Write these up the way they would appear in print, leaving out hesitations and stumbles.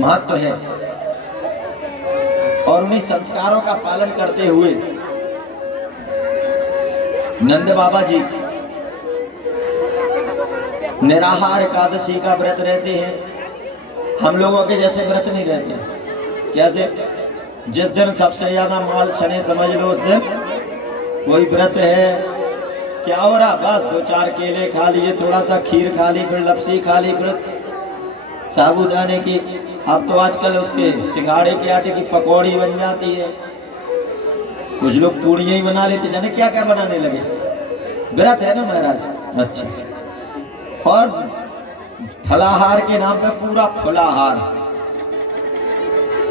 महत्व है। और उन्हीं संस्कारों का पालन करते हुए नंद बाबा जी निराहार एकादशी का व्रत रहते हैं। हम लोगों के जैसे व्रत नहीं रहते। कैसे? जिस दिन सबसे ज्यादा माल छने समझ लो, उस दिन कोई व्रत है, क्या हो रहा, बस 2-4 केले खा लिए, थोड़ा सा खीर खा ली, फिर लपसी खा ली, फिर साबूदाने की, अब तो आजकल उसके सिंगाड़े के आटे की पकौड़ी बन जाती है, कुछ लोग पूड़ियाँ ही बना लेते, जाने क्या क्या बनाने लगे। व्रत है ना महाराज। अच्छा, और फलाहार के नाम पे पूरा फुलाहार,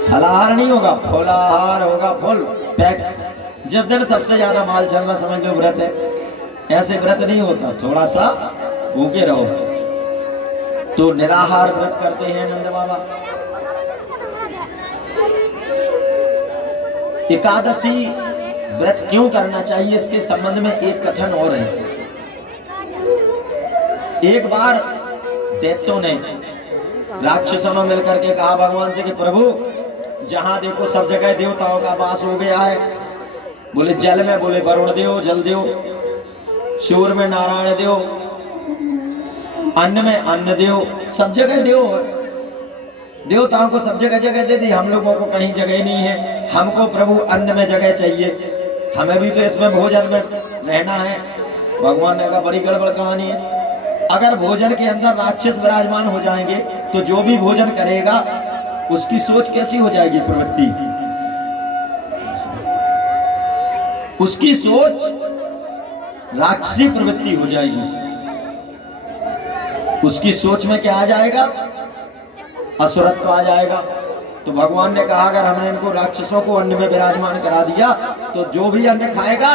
फलाहार नहीं होगा, फुलाहार होगा, फुल पैक। जिस दिन सबसे ज्यादा माल चलना समझ लो व्रत है। ऐसे व्रत नहीं होता, थोड़ा सा भूखे रहो। तो निराहार व्रत करते हैं नंद बाबा। एकादशी व्रत क्यों करना चाहिए, इसके संबंध में एक कथन और है। एक बार दैत्यों ने, राक्षसों ने मिलकर के कहा भगवान से कि प्रभु जहां देखो सब जगह देवताओं का वास हो गया है। बोले जल में, बोले वरुण देव जल देव, शूर में नारायण देव, अन्न में अन्न देव, सब जगह देव। देवताओं को सब जगह जगह दे दी, हम लोगों को कहीं जगह नहीं है। हमको प्रभु अन्न में जगह चाहिए, हमें भी तो इसमें भोजन में रहना है। भगवान ने कहा बड़ी गड़बड़ कहानी है। अगर भोजन के अंदर राक्षस विराजमान हो जाएंगे तो जो भी भोजन करेगा उसकी सोच कैसी हो जाएगी, प्रवृत्ति, उसकी सोच राक्षसी प्रवृत्ति हो जाएगी। उसकी सोच में क्या आ जाएगा, असुरत्व आ जाएगा। तो भगवान ने कहा अगर हमने इनको राक्षसों को अन्न में विराजमान करा दिया तो जो भी अन्न खाएगा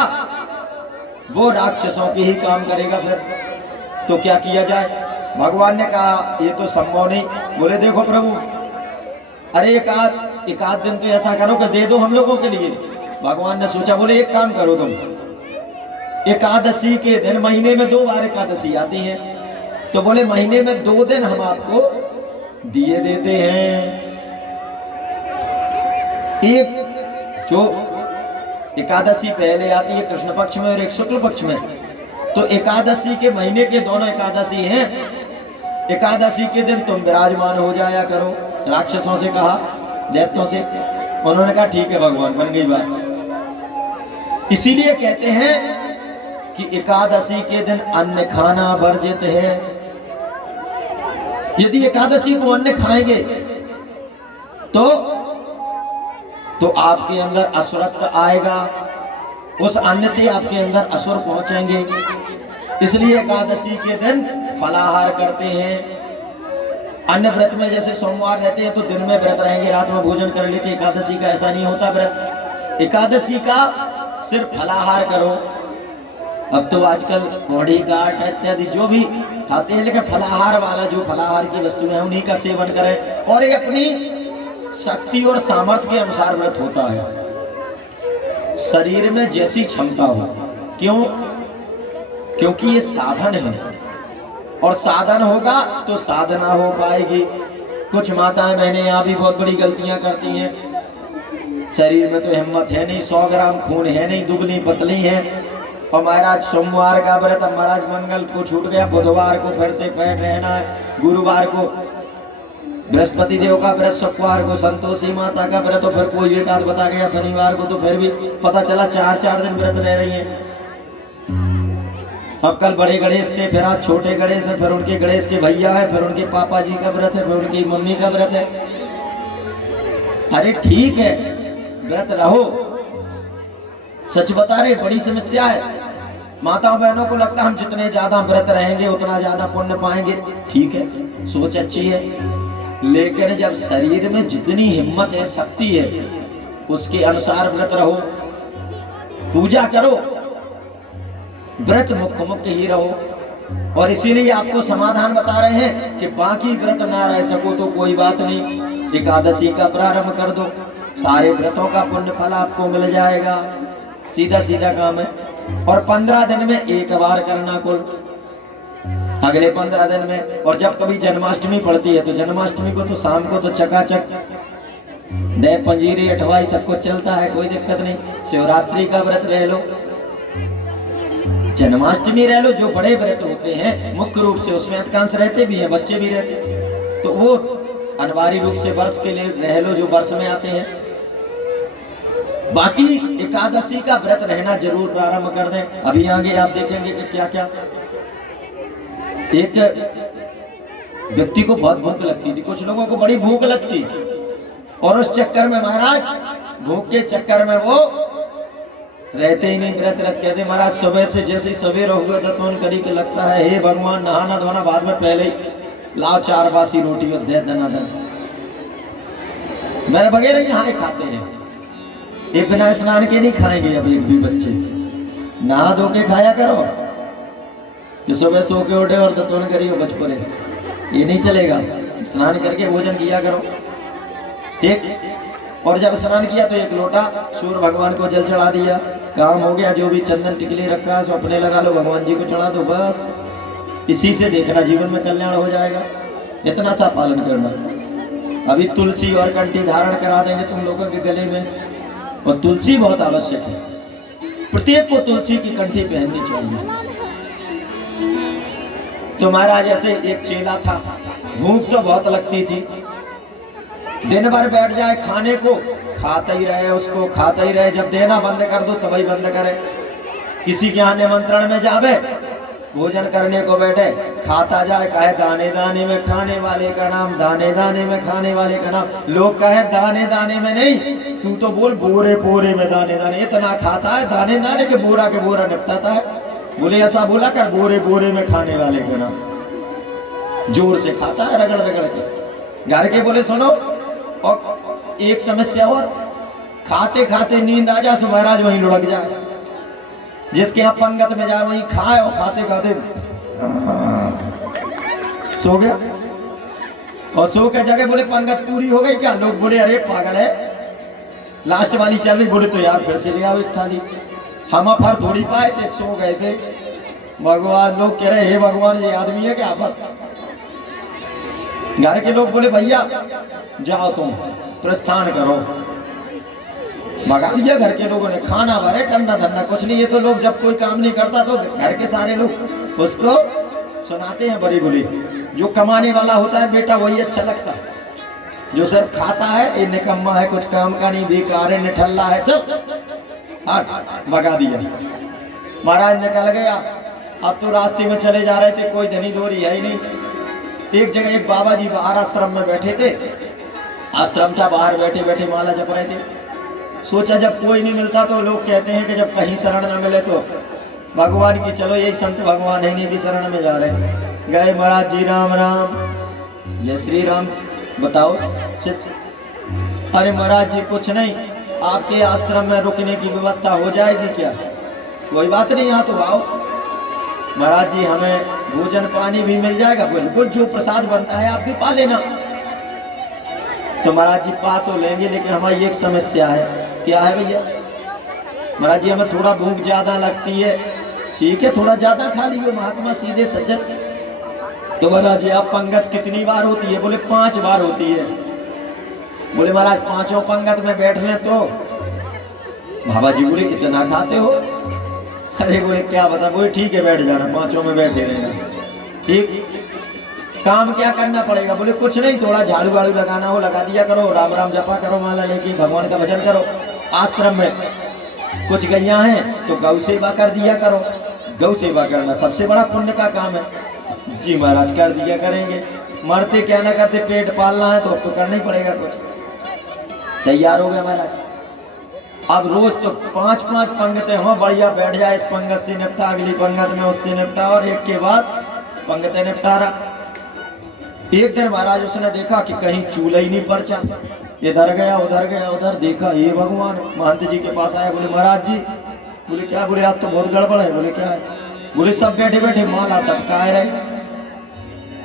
वो राक्षसों के ही काम करेगा। फिर तो क्या किया जाए? भगवान ने कहा ये तो संभव नहीं। बोले देखो प्रभु, अरे एक आध दिन तो ऐसा करो कि दे दो हम लोगों के लिए। भगवान ने सोचा, बोले एक काम करो तुम, एकादशी के दिन, महीने में 2 बार एकादशी आती है, तो बोले महीने में 2 दिन हम आपको दिए देते हैं। एक जो एकादशी पहले आती है कृष्ण पक्ष में और एक शुक्ल पक्ष में, तो एकादशी के महीने के दोनों एकादशी हैं। एकादशी के दिन तुम विराजमान हो जाया करो। राक्षसों से कहा, दैत्यों से, उन्होंने कहा ठीक है भगवान, बन गई बात। इसीलिए कहते हैं कि एकादशी के दिन अन्न खाना वर्जित है। यदि एकादशी को अन्न खाएंगे तो आपके अंदर असुरत्व आएगा, उस अन्न से आपके अंदर असुर पहुंचेंगे। इसलिए एकादशी के दिन फलाहार करते हैं। अन्य व्रत में जैसे सोमवार रहते हैं तो दिन में व्रत रहेंगे, रात में भोजन कर लेते। एकादशी का ऐसा नहीं होता व्रत। एकादशी का सिर्फ फलाहार करो। अब तो आजकल मोड़ी गाट इत्यादि जो भी खाते हैं, लेकिन फलाहार वाला जो फलाहार की वस्तुएं हैं उन्हीं का सेवन करें। और ये अपनी शक्ति और सामर्थ्य के अनुसार व्रत होता है, शरीर में जैसी क्षमता हो। क्यों? क्योंकि ये साधन है, और साधन होगा तो साधना हो पाएगी। कुछ माताएं बहनें यहाँ भी बहुत बड़ी गलतियां करती हैं। शरीर में तो हिम्मत है नहीं, 100 ग्राम खून है नहीं, दुबली पतली है। और महाराज सोमवार का व्रत, अब महाराज मंगल को छूट गया, बुधवार को फिर से पैट रहना है, गुरुवार को बृहस्पति देव का व्रत, शुक्रवार को संतोषी माता का व्रत, तो फिर कोई एक आध बता गया शनिवार को, तो फिर भी पता चला 4-4 दिन व्रत रह रही है। अब कल बड़े गणेश थे, फिर आज छोटे गणेश है, फिर उनके गणेश के भैया है, फिर उनके पापा जी का व्रत है, फिर उनकी मम्मी का व्रत है। अरे ठीक है, व्रत रहो, सच बता रहे, बड़ी समस्या है। माताओं बहनों को लगता है हम जितने ज्यादा व्रत रहेंगे उतना ज्यादा पुण्य पाएंगे। ठीक है, सोच अच्छी है, लेकिन जब शरीर में जितनी हिम्मत है, शक्ति है, उसके अनुसार व्रत रहो, पूजा करो, व्रत मुख्य ही रहो। और इसीलिए आपको समाधान बता रहे हैं कि बाकी व्रत ना रह सको तो कोई बात नहीं, एकादशी का प्रारंभ कर दो, सारे व्रतों का पुण्य फल आपको मिल जाएगा। सीधा सीधा काम है। और 15 दिन में एक बार करना कुल। अगले 15 दिन में। और जब कभी जन्माष्टमी पड़ती है तो जन्माष्टमी को तो शाम को तो चकाचक दे पंजीरी अठवाई सब कुछ चलता है, कोई दिक्कत नहीं। शिवरात्रि का व्रत रह लो, जन्माष्टमी रह लो, जो बड़े व्रत होते हैं मुख्य रूप से उसमें अधिकांश रहते भी हैं, बच्चे भी रहते, तो वो अनिवार्य रूप से वर्ष के लिए रह लो जो वर्ष में आते हैं। बाकी एकादशी का व्रत रहना जरूर प्रारंभ कर दें। अभी आगे आप देखेंगे कि क्या क्या। एक व्यक्ति को बहुत भूख लगती थी, कुछ लोगों को बड़ी भूख लगती, और उस चक्कर में महाराज भूख के चक्कर में वो रहते ही नहीं, व्रत रख कहते महाराज सुबह से जैसे सवेरा हुआ था तो उन करी के लगता है हे भगवान नहाना धोना बाद में, पहले ही लाओ 4 बासी रोटी और दे दनादन। मेरे वगैरह यहाँ खाते हैं, ये बिना स्नान के नहीं खाएंगे। अब एक भी बच्चे नहा धो के खाया करो, जो सुबह सो के उठे और दतौन करियो बचपने, ये नहीं चलेगा। स्नान करके भोजन किया करो, ठीक। और जब स्नान किया तो 1 लोटा सूर्य भगवान को जल चढ़ा दिया, काम हो गया। जो भी चंदन टिकली रखा है सो अपने लगा लो, भगवान जी को चढ़ा दो, बस। इसी से देखना जीवन में कल्याण हो जाएगा, इतना सा पालन करना। अभी तुलसी और कंठी धारण करा देंगे तुम लोगों के गले में, और तुलसी बहुत आवश्यक है, प्रत्येक को तुलसी की कंठी पहननी चाहिए। तो महाराज ऐसे एक चेला था, भूख तो बहुत लगती थी, दिन भर बैठ जाए खाने को, खाता ही रहे, उसको खाता ही रहे। जब देना बंद कर दो तभी बंद करे। किसी के यहाँ निमंत्रण में जावे, भोजन करने को बैठे, खाता जाए, कहे दाने दाने में खाने वाले का नाम, दाने दाने में खाने वाले का नाम। लोग कहे दाने दाने में नहीं, तू तो बोल बोरे बोरे में दाने दाने। इतना खाता है, दाने दाने के बोरा निपटाता है। बोले ऐसा बोला कर, बोरे बोरे में खाने वाले का नाम। जोर से खाता है रगड़ रगड़ के। घर के बोले सुनो, और एक समस्या और, खाते खाते नींद आ जाए, महाराज वहीं लुढ़क जाए। जिसके यहाँ पंगत में जाए वहीं खाए, और खाते खाते सो गया। और सो के जगह बोले पंगत पूरी हो गई क्या? लोग बोले अरे पागल है, लास्ट वाली चल रही। बोले तो यार फिर से ले आओ एक थाली। हम फर थोड़ी पाए थे, सो गए थे। भगवान लोग कह रहे हे भगवान ये आदमी है क्या आफत। घर के लोग बोले भैया जाओ तुम प्रस्थान करो, भगा दिया घर के लोगों ने। खाना भरे, करना धरना कुछ नहीं। ये तो लोग जब कोई काम नहीं करता तो घर के सारे लोग उसको सुनाते हैं बड़ी बुरी। जो कमाने वाला होता है बेटा वही अच्छा लगता है, जो सिर्फ खाता है ये निकम्मा है, कुछ काम का नहीं, बेकार है, निठल्ला है, चल हट, भगा दिया। महाराज निकल गया। अब तो रास्ते में चले जा रहे थे, कोई धनी दोरी है ही नहीं। एक जगह एक बाबा जी बाहर आश्रम में बैठे थे, आश्रम था, बाहर बैठे बैठे माला जप रहे थे। सोचा जब कोई नहीं मिलता तो लोग कहते हैं कि जब कहीं शरण न मिले तो भगवान की, चलो यही संत भगवान है, नहीं भी शरण में जा रहे। गए महाराज जी, राम राम, जय श्री राम, बताओ। अरे महाराज जी कुछ नहीं, आपके आश्रम में रुकने की व्यवस्था हो जाएगी क्या? कोई बात नहीं, यहाँ तो आओ। महाराज जी हमें भोजन पानी भी मिल जाएगा, बिल्कुल जो प्रसाद बनता है आप भी पा लेना। तो महाराज जी पा तो लेंगे, लेकिन हमारी एक समस्या है। क्या है भैया? महाराज जी हमें थोड़ा भूख ज्यादा लगती है। ठीक है थोड़ा ज्यादा खा लीजिए महात्मा सीधे सज्जन। तो महाराज जी आप पंगत कितनी बार होती है? बोले 5 बार होती है। बोले महाराज 5 पंगत में बैठ लें तो? बाबा जी बोले इतना खाते हो? अरे बोले क्या बता। बोले ठीक है बैठ जाना, 5 में बैठे रहना। ठीक, काम क्या करना पड़ेगा? बोले कुछ नहीं, थोड़ा झाड़ू वाड़ू लगाना हो लगा दिया करो, राम राम जपा करो, माला लेके भगवान का भजन करो। आश्रम में कुछ गैया हैं तो गौ सेवा कर दिया करो। गौ सेवा करना सबसे बड़ा पुण्य का काम है। जी महाराज कर दिया करेंगे, मरते क्या ना करते, पेट पालना है तो अब तो करना ही पड़ेगा कुछ। तैयार हो गया महाराज। अब रोज तो 5-5 पंगतें हो, बढ़िया बैठ जाए, इस पंगत से निपटा, अगली पंगत में उससे निपटा, और एक के बाद पंगतें निपटा रहा। एक दिन महाराज उसने देखा कि कहीं चूल्हा ही नहीं परचा, इधर गया उधर देखा, ये भगवान। महंत जी के पास आया, बोले महाराज जी, बोले क्या? बोले आप तो बहुत गड़बड़ है। बोले क्या है? बोले सब बैठे बैठे माला सटकाए रहे,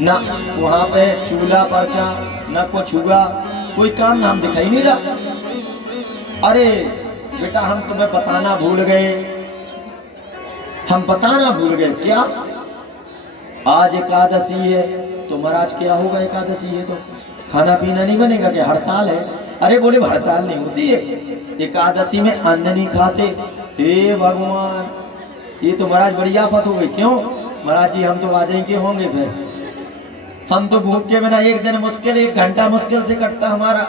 ना वहां पे चूल्हा परचा, ना कुछ हुआ, कोई काम नाम दिखाई नहीं रहा। अरे बेटा हम तुम्हें बताना भूल गए, हम बताना भूल गए। क्या? आज एकादशी है तो महाराज क्या होगा, एकादशी है तो खाना पीना नहीं बनेगा, क्या हड़ताल है? अरे बोले हड़ताल नहीं होती है, एकादशी में अन्न नहीं खाते। हे भगवान, ये तो महाराज बड़ी आफत हो गई। क्यों महाराज जी, हम तो आ जाएंगे होंगे, फिर हम तो भूख के बिना एक दिन मुश्किल, 1 घंटा मुश्किल से कटता हमारा,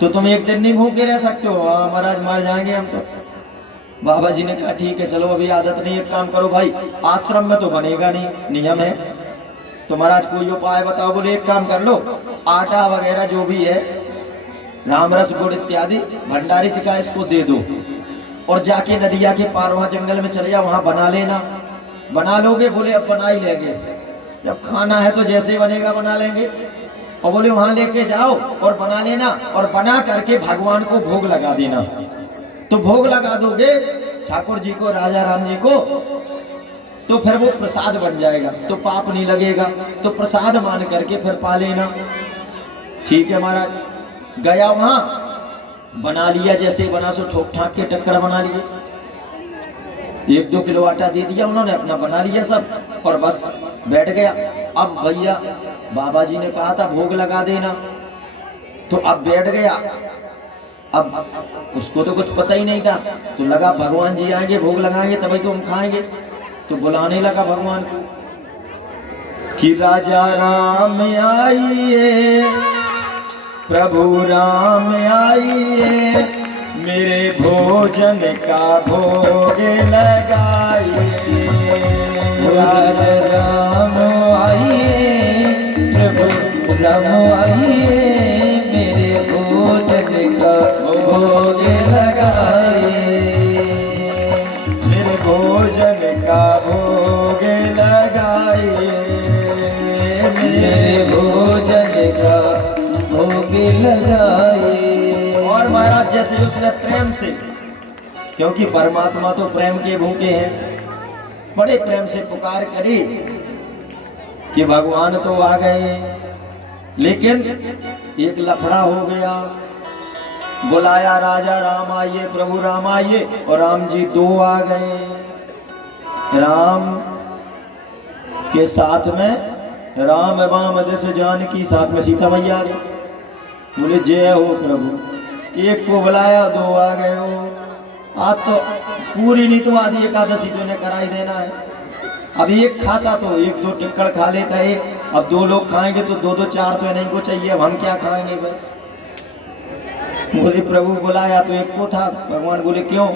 तो तुम एक दिन नहीं भूखे रह सकते हो। हाँ महाराज, मर जाएंगे हम तो। बाबा जी ने कहा ठीक है चलो, अभी आदत नहीं, एक काम करो भाई, आश्रम में तो बनेगा नहीं, नियम है, तो महाराज कोई उपाय बताओ। बोले एक काम कर लो, आटा वगैरह जो भी है, रामरस गुड़ इत्यादि भंडारी से कहा इसको दे दो, और जाके नदिया के पार वहां जंगल में चले जाओ, वहां बना लेना। बना लोगे? बोले अब बना ही लेंगे, जब खाना है तो जैसे बनेगा बना लेंगे। और बोले वहां लेके जाओ और बना लेना, और बना करके भगवान को भोग लगा देना। तो भोग लगा दोगे ठाकुर जी को, राजा राम जी को, तो फिर वो प्रसाद बन जाएगा, तो पाप नहीं लगेगा, तो प्रसाद मान करके फिर पा लेना। ठीक है महाराज, गया वहां, बना लिया, जैसे बना सो ठोक ठाक के टक्कर बना लिए, 1-2 किलो आटा दे दिया उन्होंने, अपना बना लिया सब, और बस बैठ गया। अब भैया बाबा जी ने कहा था भोग लगा देना, तो अब बैठ गया। अब उसको तो कुछ पता ही नहीं था, तो लगा भगवान जी आएंगे भोग लगाएंगे तभी तो हम खाएंगे, तो बुलाने लगा भगवान को कि राजा राम आइए, प्रभु राम आइए, मेरे भोजन का भोग लगाइए। राजा राम आइए, प्रभु राम आइए, मेरे भोजन का भोग लगाइए। मेरे भोजन का भोग लगाइए, मेरे भोजन का भोग लगाइए। और महाराज जैसे उसने प्रेम से, क्योंकि परमात्मा तो प्रेम के भूखे हैं, बड़े प्रेम से पुकार करी कि भगवान तो आ गए, लेकिन एक लफड़ा हो गया। बुलाया राजा राम आइए, प्रभु राम आइए, और राम जी 2 आ गए। राम के साथ में राम वाम दस जानकी, साथ में सीता मैया आ गई। बोले जय हो प्रभु, एक को बुलाया 2 आ गए हो। आज तो पूरी नहीं तो आधी एकादशी तो इन्हें कराई देना है। अब एक खाता तो 1-2 टिक्कड़ खा लेता है, अब 2 लोग खाएंगे तो 2-2 4 तो इन्हीं को चाहिए, अब हम क्या खाएंगे भाई। बोले प्रभु बुलाया तो एक को था। भगवान बोले क्यों?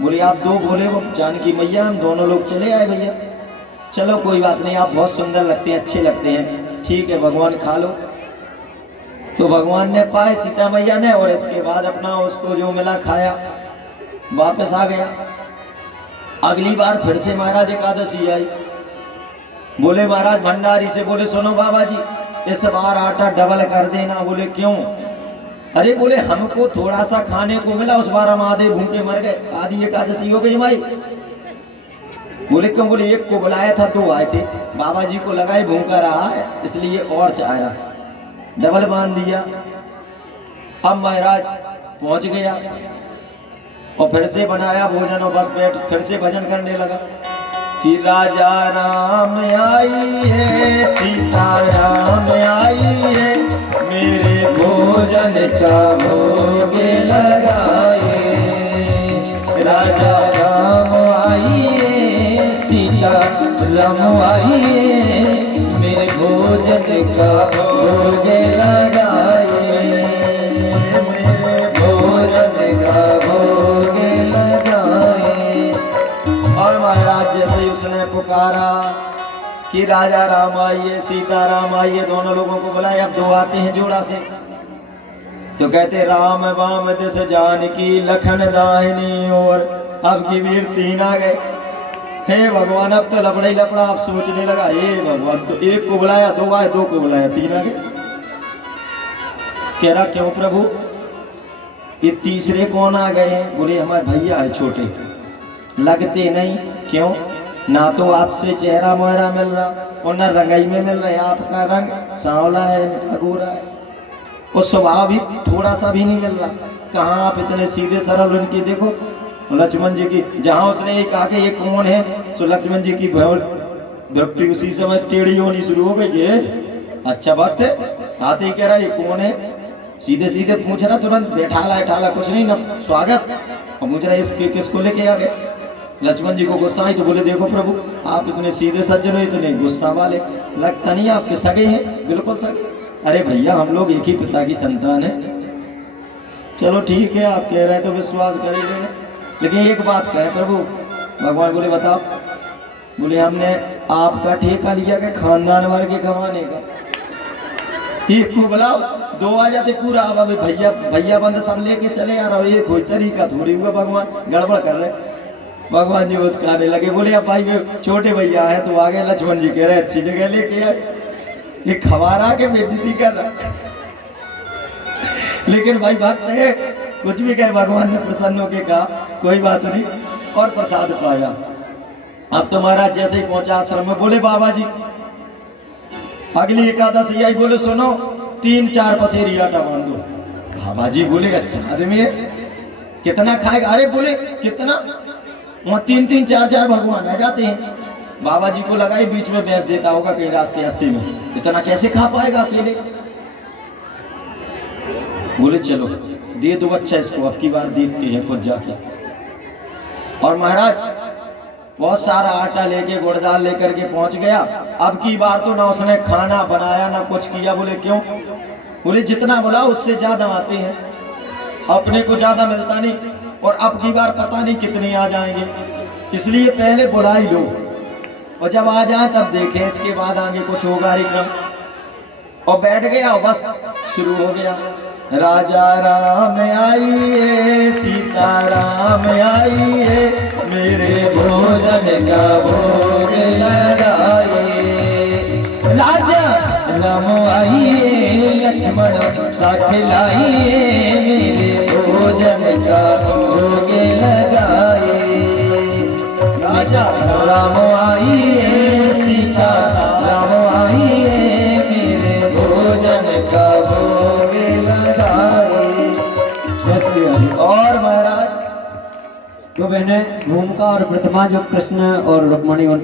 बोले आप 2 बोले वो जानकी मैया, हम दोनों लोग चले आए भैया। चलो कोई बात नहीं, आप बहुत सुंदर लगते हैं, अच्छे लगते हैं, ठीक है भगवान खा लो। तो भगवान ने पाए सीता मैया ने, और इसके बाद अपना उसको जो मिला खाया, वापस आ गया। अगली बार फिर से महाराज एकादशी आई। बोले महाराज भंडारी से, बोले सुनो बाबा जी, इस बार आटा डबल कर देना। बोले क्यों? अरे बोले हमको थोड़ा सा खाने को मिला, उस बार हम आधे भूखे मर गए, आधी एकादशी हो गई भाई। बोले क्यों? बोले एक को बुलाया था 2 आए थे, बाबा जी को लगाए भूखा रहा है इसलिए और चाह रहा, डबल बांध दिया। अब महाराज पहुंच गया और फिर से बनाया भोजन, और बस बैठ फिर से भजन करने लगा कि राजा राम आइए, सीता राम आइए, मेरे भोजन का भोग लगाए। राजा राम आइए, सीता राम आइए, मेरे भोजन का भोग लगाए। मेरे भोजन का भोग लगाए। और महाराज जैसे ही उसने पुकारा कि राजा राम आइए, सीता राम आइए, दोनों लोगों को बुलाए। अब 2 आते हैं जोड़ा से, तो कहते राम वाम दिस जानकी, लखन दाहिनी और। अब की वीर 3 आ गए। हे भगवान, अब तो लपड़ा ही लपड़ा। अब सोचने लगा हे भगवान, तो 1 को बुलाया 2 आए, 2 को बुलाया 3 आ गए। कह रहा क्यों प्रभु, ये तीसरे कौन आ गए हैं? बोले हमारे भैया है छोटे, लगते नहीं। क्यों? ना तो आपसे चेहरा मोहरा मिल रहा, और न रंगाई में मिल रहा है। आपका रंग सांवला है, इनका गोरा है, और स्वभाव भी थोड़ा सा भी नहीं मिल रहा। कहाँ आप इतने सीधे सरल उनकी देखो। लक्ष्मण जी की, जहाँ उसने ये कहा कि ये कौन है, तो लक्ष्मण जी की दृष्टि उसी समय टेढ़ी होनी शुरू हो गई है। अच्छा बात है, आते ही कह रहा ये कौन है, सीधे सीधे पूछ रहा, तुरंत बैठाला कुछ नहीं ना स्वागत, और पूछ रहा इसके किसको लेके आ गए। लक्ष्मण जी को गुस्सा आई तो बोले देखो प्रभु आप इतने सीधे सज्जन हो, इतने गुस्सा वाले, लगता नहीं आपके सगे हैं। बिल्कुल सगे। अरे भैया हम लोग एक ही पिता की संतान है। चलो ठीक है आप कह रहे तो विश्वास कर ही लेना, लेकिन एक बात कहें प्रभु। भगवान बोले बताओ। बोले हमने आपका ठेका लिया कि खानदान वाले के कमाने का। एक को बुलाओ, दो आ जाते पूरा। अब अभी भैया बंद सब लेके चले आ रहा हो, ये कोई तरीका थोड़ी हुआ, भगवान गड़बड़ कर रहे। भगवान जी मुस्काने लगे, बोले अब भाई वे छोटे भैया हैं तो आगे। लक्ष्मण जी कह रहे अच्छी जगह लेके आए, ये खवारा के बेइज्जती कर रहा। लेकिन भाई भक्त है, कुछ भी कहे भगवान ने प्रसन्न होके कहा कोई बात नहीं, और प्रसाद पाया। अब तो महाराज जैसे ही पहुंचा आश्रम में, बोले बाबा जी अगली एकादशी आई, बोले सुनो 3-4 पसेरी आटा बांध दो। बाबा जी बोले अच्छा आदमी है, कितना खाएगा। अरे बोले कितना, वहाँ 3-3, 4-4 भगवान आ जाते हैं। बाबा जी को लगा ही बीच में बैठ देता होगा कहीं रास्ते रास्ते में, इतना कैसे खा पाएगा अकेले। बोले चलो दे दो अच्छा इसको, अब की बार देखते हैं खुद जाके। और महाराज बहुत सारा आटा लेके गुड़ दाल लेकर के पहुंच गया। अब की बार तो ना उसने खाना बनाया ना कुछ किया। बोले क्यों। बोले जितना बोला उससे ज्यादा आते हैं, अपने को ज्यादा मिलता नहीं, और अब की बार पता नहीं कितने आ जाएंगे, इसलिए पहले बुला ही लो, और जब आ जाए तब देखें, इसके बाद आगे कुछ होगा कार्यक्रम। और बैठ गया और बस शुरू हो गया। राजा राम आइए, सीता राम आइए, मेरे भोजन का भोग लगाइए। राजा राम आइए, लक्ष्मण साथ लाइए, मेरे भोजन का भोग लगाइए। राजा राम आइए, सीता राम आइए, मेरे भोजन का भोग लगाइए। और महाराज तो बहने भूमिका और प्रतिमा जो कृष्ण और रुक्मणी वो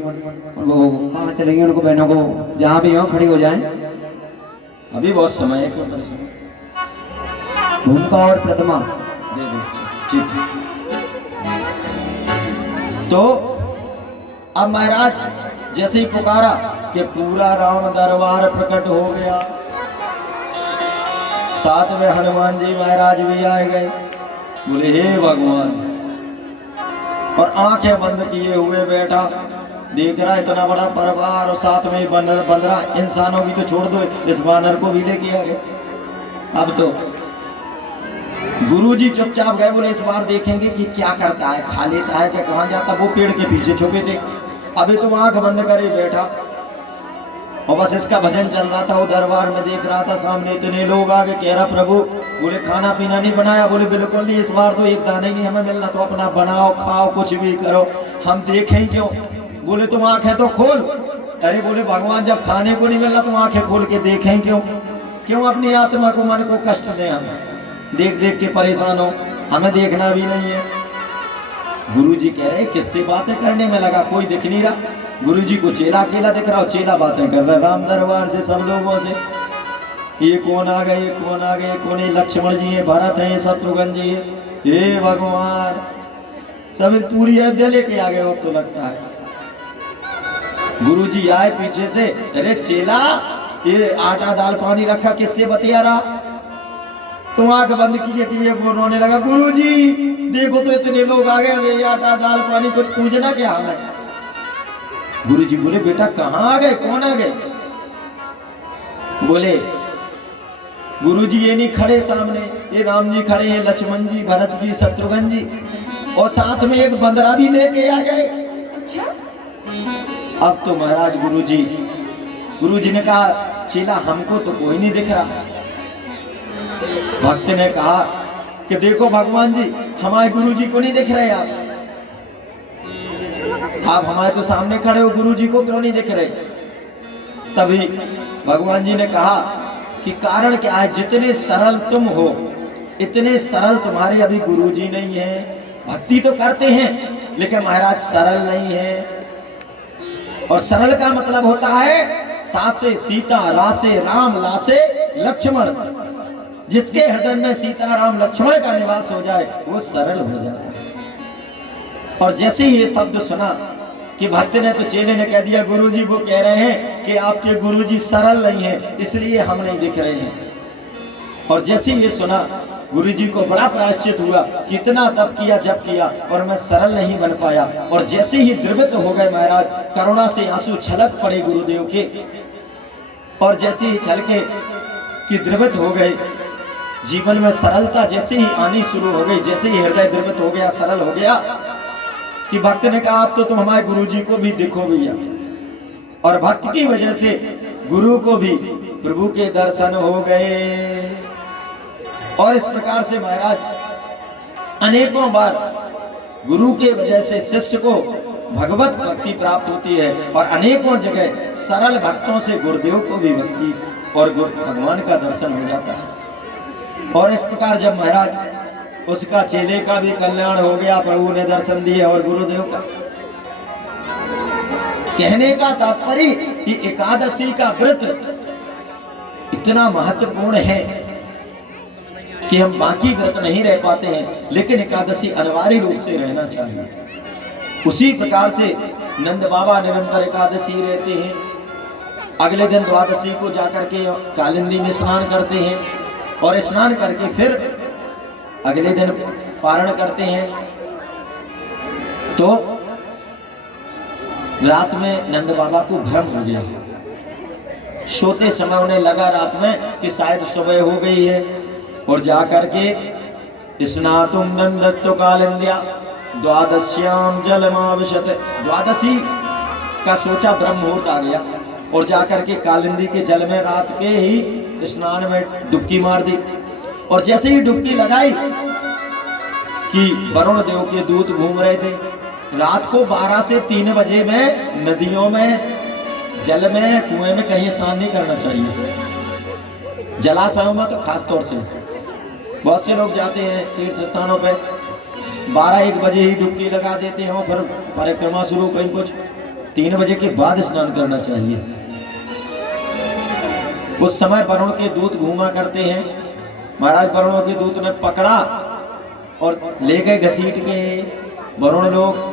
कहाँ चलेंगे, उनको बहनों को जहाँ भी हो खड़ी हो जाएं। अभी बहुत समय है, भूमिका और प्रतिमा दे दो ठीक है। तो अब महाराज जैसे ही पुकारा कि पूरा राम दरबार प्रकट हो गया, साथ में हनुमान जी महाराज भी आए गए। बोले हे भगवान, और आंखें बंद किए हुए बैठा, देख रहा इतना बड़ा परिवार, और साथ में बंदर 15 इंसानों की तो छोड़ दो, इस बानर को भी लेके आ गए। अब तो गुरुजी चुपचाप गए। बोले इस बार देखेंगे कि क्या करता है, खा लेता है कि कहाँ जाता। वो पेड़ के पीछे छुपे थे, अभी तो आंख बंद करे बैठा, और बस इसका भजन चल रहा था। वो दरबार में देख रहा था, सामने इतने लोग आ गए। कह रहा प्रभु, बोले खाना पीना नहीं बनाया। बोले बिल्कुल नहीं, इस बार तो एक दाना ही नहीं हमें मिलना, तो अपना बनाओ खाओ कुछ भी करो, हम देखें क्यों। बोले तुम आंखें तो खोल। अरे बोले भगवान जब खाने को नहीं मिलना तो आंखें खोल के देखें क्यों, क्यों अपनी आत्मा को मन को कष्ट दें, हम देख देख के परेशान हो, हमें देखना भी नहीं है। गुरुजी कह रहे किससे बातें करने में लगा, कोई दिख नहीं रहा। गुरुजी को चेला अकेला दिख रहा, चेला बातें कर रहा राम दरबार से सब लोगों से। ये कौन आ गए, ये कौन आ गए, कौन है, लक्ष्मण जी है, भरत है, शत्रुघ्न जी है। हे भगवान, सब पूरी अयोध्या लेके आ गए हो तो लगता है। गुरुजी आए पीछे से, अरे चेला ये आटा दाल पानी रखा किससे बतिया रहा। तो आंख बंद किए वो रोने लगा, गुरुजी देखो तो इतने लोग आ गए, ये आटा दाल पानी कुछ पूछना क्या हमें। गुरुजी बोले बेटा कहाँ आ गए, कौन आ गए। बोले गुरुजी ये नहीं खड़े सामने, ये राम जी खड़े हैं, लक्ष्मण जी, भरत जी, शत्रुघ्न जी, और साथ में एक बंदरा भी लेके आ गए। अच्छा। अब तो महाराज गुरुजी ने कहा चेला हमको तो कोई नहीं दिख रहा। भक्त ने कहा कि देखो भगवान जी हमारे गुरुजी को नहीं दिख रहे आप हमारे तो सामने खड़े हो, गुरुजी को क्यों नहीं दिख रहे। तभी भगवान जी ने कहा कि कारण क्या है, जितने सरल तुम हो इतने सरल तुम्हारे अभी गुरुजी नहीं है। भक्ति तो करते हैं लेकिन महाराज सरल नहीं है। और सरल का मतलब होता है सा से सीता, रा से राम, ला से लक्ष्मण। जिसके हृदय में सीता राम लक्ष्मण का निवास हो जाए वो सरल हो जाता है। और जैसे ही ये शब्द सुना कि भक्त ने तो चेले ने कह दिया गुरुजी वो कह रहे हैं कि आपके गुरुजी सरल नहीं है इसलिए हम नहीं दिख रहे हैं। और जैसे ही ये सुना गुरुजी को बड़ा प्रायश्चित हुआ कि इतना तप किया जप किया और मैं सरल नहीं बन पाया। और जैसे ही द्रवित हो गए महाराज, करुणा से आंसू छलक पड़े गुरुदेव के, और जैसे ही छलके कि द्रवित हो गए, जीवन में सरलता जैसे ही आनी शुरू हो गई, जैसे ही हृदय द्रवित हो गया, सरल हो गया, कि भक्त ने कहा अब तो तुम हमारे गुरुजी को भी दिखो भैया। और भक्त की वजह से गुरु को भी प्रभु के दर्शन हो गए। और इस प्रकार से महाराज अनेकों बार गुरु के वजह से शिष्य को भगवत भक्ति प्राप्त होती है, और अनेकों जगह सरल भक्तों से गुरुदेव को भी भक्ति और भगवान का दर्शन हो जाता है। और इस प्रकार जब महाराज उसका चेले का भी कल्याण हो गया, प्रभु ने दर्शन दिए और गुरुदेव का। कहने का तात्पर्य कि एकादशी का व्रत इतना महत्वपूर्ण है कि हम बाकी व्रत नहीं रह पाते हैं, लेकिन एकादशी अनिवार्य रूप से रहना चाहिए। उसी प्रकार से नंद बाबा निरंतर एकादशी रहते हैं। अगले दिन द्वादशी को जाकर के कालिंदी में स्नान करते हैं, और स्नान करके फिर अगले दिन पारण करते हैं। तो रात में नंद बाबा को भ्रम हो गया। सोते समय उन्हें लगा रात में कि शायद सुबह हो गई है, और जाकर के स्नातुम नंदस्तु कालिंद्या द्वादश्याम जलमाविशत। द्वादशी का सोचा ब्रह्म मुहूर्त आ गया, और जाकर के कालिंदी के जल में रात के ही स्नान में डुबकी मार दी। और जैसे ही डुबकी लगाई कि वरुण देव के दूत घूम रहे थे। रात को 12 से 3 बजे में नदियों में, जल में, कुएं में कहीं स्नान नहीं करना चाहिए। जलाशयों में तो खास तौर से बहुत से लोग जाते हैं तीर्थ स्थानों पे, 12-1 बजे ही डुबकी लगा देते हैं, फिर परिक्रमा शुरू कहीं कुछ 3 बजे के बाद स्नान करना चाहिए। उस समय वरुण के दूत घूमा करते हैं। महाराज वरुण के दूत ने पकड़ा और ले गए घसीट के वरुण लोग।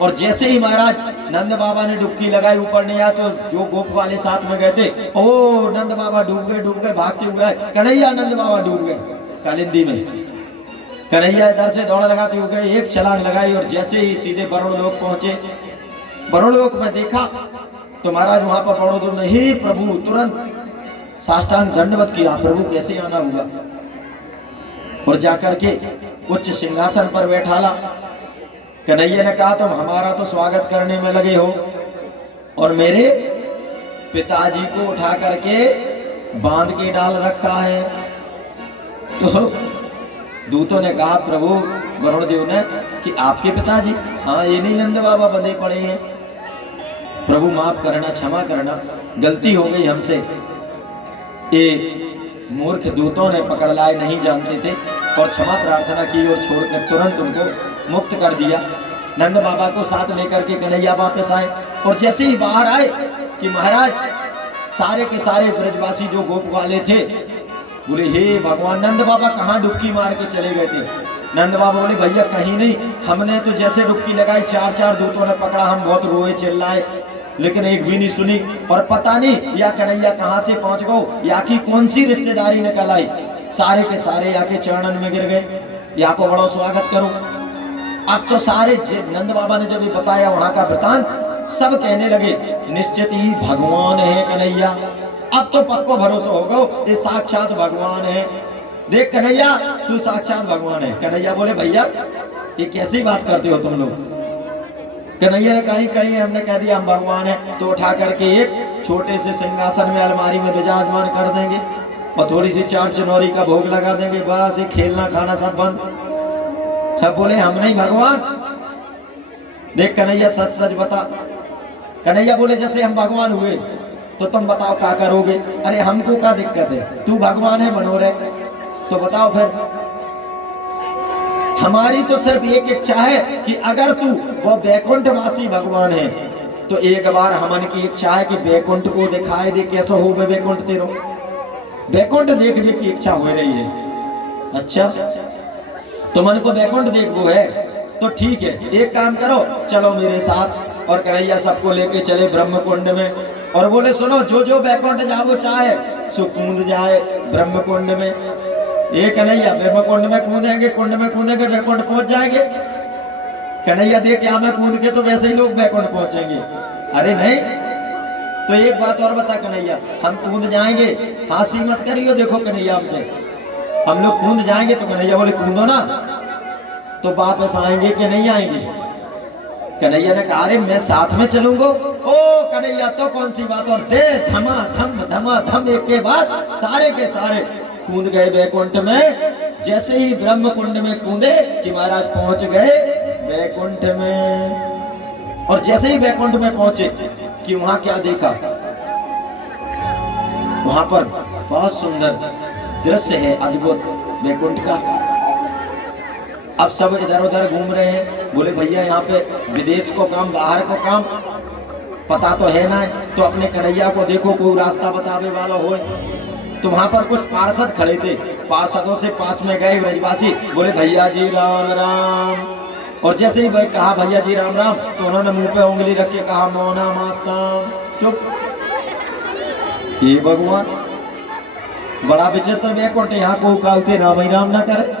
और जैसे ही महाराज नंद बाबा ने डुबकी लगाई ऊपर नहीं आया, तो जो गोप वाले साथ में गए थे, ओ नंद बाबा डूब गए, भागते हुए कन्हैया नंद बाबा डूब गए कालिंदी में। कन्हैया इधर से दौड़ लगाते हुए एक छलांग लगाई, और जैसे ही सीधे वरुण लोक पहुंचे, वरुण लोक में देखा तो महाराज वहां पर वरुण ने ही प्रभु तुरंत साष्टांग दंडवत किया, प्रभु कैसे आना हुआ। और जाकर के उच्च सिंहासन पर बैठाला। कन्हैया ने कहा तुम हमारा तो स्वागत करने में लगे हो, और मेरे पिताजी को उठा करके बांध के डाल रखा है। तो दूतों ने कहा प्रभु वरुण देव ने कि आपके पिताजी? हाँ, ये नहीं नंद बाबा बंधे पड़े हैं। प्रभु माफ करना, क्षमा करना, गलती हो गई हमसे। ये मूर्ख दूतों ने पकड़ लाए, नहीं जानते थे, और क्षमा प्रार्थना की और छोड़कर तुरंत उनको मुक्त कर दिया। नंद बाबा को साथ लेकर के कन्हैया वापस आए, और जैसे ही बाहर आए कि महाराज सारे के सारे ब्रजवासी जो गोप वाले थे बोले हे भगवान, नंद बाबा कहाँ डुबकी मार के चले गए थे? नंद बाबा बोले भैया कहीं नहीं, हमने तो जैसे डुबकी लगाई 4 दूतों ने पकड़ा, हम बहुत रोए चिल्लाए, लेकिन एक भी नहीं सुनी। और पता नहीं या कन्हैया कहाँ से पहुंच गए, या कि कौन सी रिश्तेदारी निकल आई। सारे के सारे या के चरणन में गिर गए, या को बड़ा स्वागत करो। अब तो सारे नंद बाबा ने जब ये बताया वहां का वृतांत, सब कहने लगे निश्चित ही भगवान है कन्हैया। अब तो पक्को भरोसा हो गया ये साक्षात भगवान है। देख कन्हैया तू साक्षात भगवान है। कन्हैया बोले भैया ये कैसी बात करते हो तुम लोग? कन्हैया ने कहीं हमने कह दिया हम भगवान है, तो उठा करके एक छोटे से सिंहासन में अलमारी में विराजमान कर देंगे, और थोड़ी सी 4 चनौरी का भोग लगा देंगे, बस ये खेलना खाना सब बंद है। बोले हम नहीं भगवान। देख कन्हैया सच सच बता। कन्हैया बोले जैसे हम भगवान हुए तो तुम बताओ क्या करोगे? अरे हमको क्या दिक्कत है, तू भगवान है मनोरे, तो बताओ फिर। हमारी तो सिर्फ एक इच्छा है कि अगर तू वो वैकुंठवासी भगवान है तो एक बार हमन की इच्छा है कि बैकुंठ को दिखाए दे, कैसा हो बे बैकुंठ तेरो। बैकुंठ देखने की इच्छा हो रही है। अच्छा, तो मन को बैकुंठ देखो है, तो ठीक है, एक काम करो, चलो मेरे साथ। और कन्हैया सबको लेके चले ब्रह्म कुंड में, और बोले सुनो, जो जो बैकुंठ जाओ चाहे सो कूद जाए ब्रह्म कुंड में। ये कन्हैया ब्रह्म कुंड में कूदेंगे, कुंड में कूदेंगे, बैकुंठ पहुंच जाएंगे। कन्हैया देख क्या मैं कूद के तो वैसे ही लोग बैकुंठ पहुंचेंगे। अरे नहीं, तो एक बात और बता कन्हैया, हम कूद जाएंगे, हंसी मत करियो, देखो कन्हैया हमसे, हम लोग कूद जाएंगे। तो कन्हैया बोले कूदो ना, तो वापस आएंगे कि नहीं आएंगे। कन्हैया ने कहा अरे मैं साथ में चलूंगा। ओ कन्हैया तो कौन सी बात, और दे धमा धम एक के बाद सारे के सारे कूद गए बैकुंठ में। जैसे ही ब्रह्म कुंड में कूदे कि महाराज पहुंच गए बैकुंठ में। और जैसे ही बैकुंठ में पहुंचे कि वहां क्या देखा, वहां पर बहुत सुंदर दृश्य है, अद्भुत बैकुंठ का। अब सब इधर उधर घूम रहे हैं, बोले भैया यहाँ पे विदेश को काम, बाहर को काम पता तो है ना, तो अपने कन्हैया को देखो कोई रास्ता बतावे वाला हो। तो वहां पर कुछ पार्षद खड़े थे, पार्षदों से पास में गए ब्रजवासी, बोले भैया जी राम राम। और जैसे ही भाई कहा भैया जी राम राम, तो उन्होंने मुंह पे उंगली रख के कहा मौना मास्ताम, चुप। ये भगवान बड़ा विचित्र बैकुंठ, यहाँ को उकालते राम ही राम ना करे,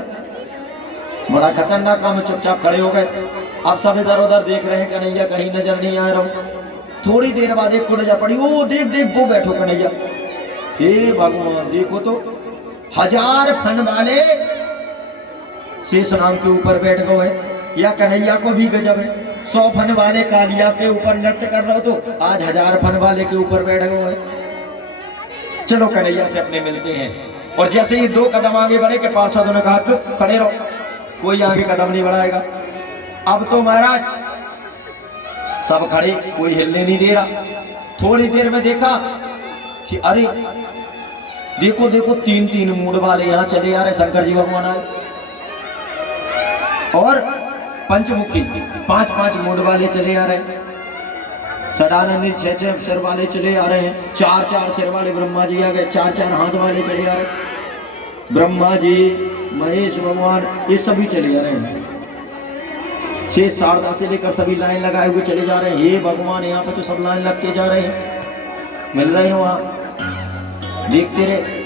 बड़ा खतरनाक काम। चुपचाप खड़े हो गए। अब सब इधर उधर देख रहे हैं, कन्हैया कहीं नजर नहीं आ रहा। थोड़ी देर बाद एक को नजर पड़ी, ओ देख देख वो बैठो कन्हैया। हे भगवान, देखो तो 1000 फन वाले शेषनाग के ऊपर बैठ गए। या कन्हैया को भी गजब है, 100 फन वाले कालिया के ऊपर नृत्य कर रहे हो, तो आज 1000 फन वाले के ऊपर बैठ गए। चलो कन्हैया से अपने मिलते हैं। और जैसे ही 2 कदम आगे बढ़े के पार्षदों ने कहा चुप खड़े रहो, कोई आगे कदम नहीं बढ़ाएगा। अब तो महाराज सब खड़े, कोई हिलने नहीं दे रहा। थोड़ी देर में देखा कि अरे देखो देखो 3-3 मूड वाले यहाँ चले आ रहे, शंकर जी भगवान आए। और पंचमुखी 5-5 मूड वाले चले आ रहे, सदानंदी 6-6 सिर वाले चले आ रहे हैं, 4-4 सिर वाले ब्रह्मा जी आ गए, 4-4 हाथ वाले चले आ रहे। ब्रह्मा जी, महेश भगवान, ये सभी चले आ रहे हैं। शेष शारदा से लेकर सभी लाइन लगाए हुए चले जा रहे हैं। हे भगवान, यहाँ पे तो सब लाइन लग के जा रहे हैं, मिल रहे हैं वहां, देखते रहे।